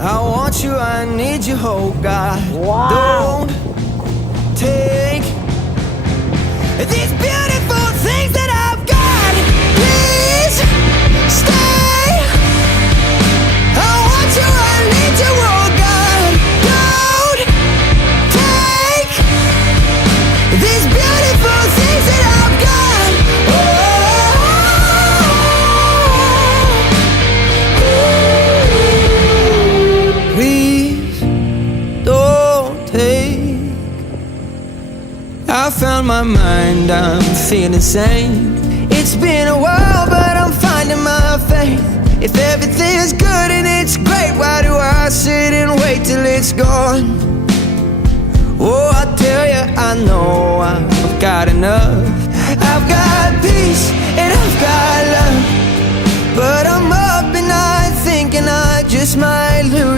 I want you, I need you, oh God. Wow. Don't take these beautiful things that I've got. Please stay. I want you, I need you, oh God. Don't take these beautiful things that I've got. Please don't take. I found my mind, I'm feeling sane. It's been a while, but I'm finding my faith. If everything's good and it's great, why do I sit and wait till it's gone? Oh, I tell you, I know I've got enough. I've got peace and I've got love, but I'm up and I thinking I just might lose.